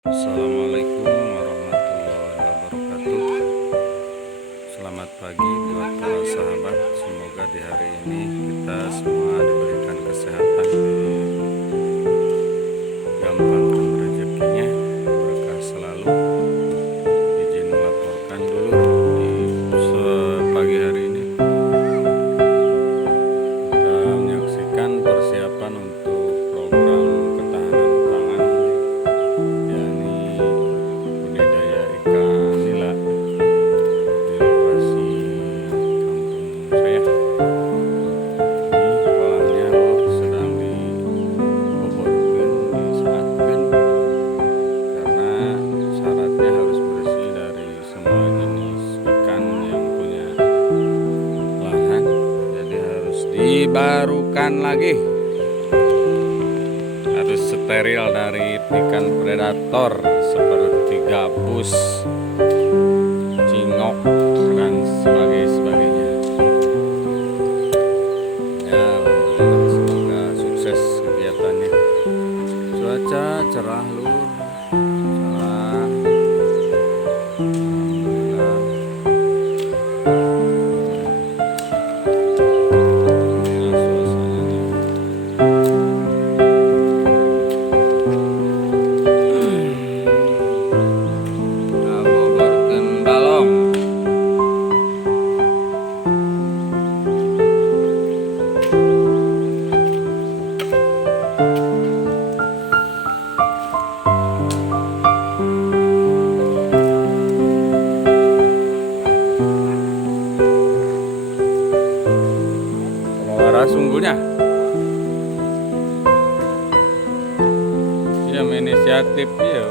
Assalamualaikum warahmatullahi wabarakatuh. Selamat pagi buat para sahabat. Semoga di hari ini kita semua diberikan kesehatan, digampangkan rezekinya, berkah selalu. Izin melaporkan dulu di pagi hari ini kita menyaksikan persiapan untuk program ketahanan pangan, yakni budidaya ikan nila di lokasi kampung saya. Ini kolamnya sedang diboborkan, disaatkan, karena syaratnya harus bersih dari semua jenis ikan yang punya lahan, jadi harus dibarukan lagi, harus steril dari ikan predator seperti gabus, cingok, dan sebagainya. Ya, alhamdulillah, semoga sukses kegiatannya. Cuaca cerah lur, cerah. Alhamdulillah. Inilah suasananya. Ngaboborkeun balong. Kalau sunggulnya ya inisiatif ya.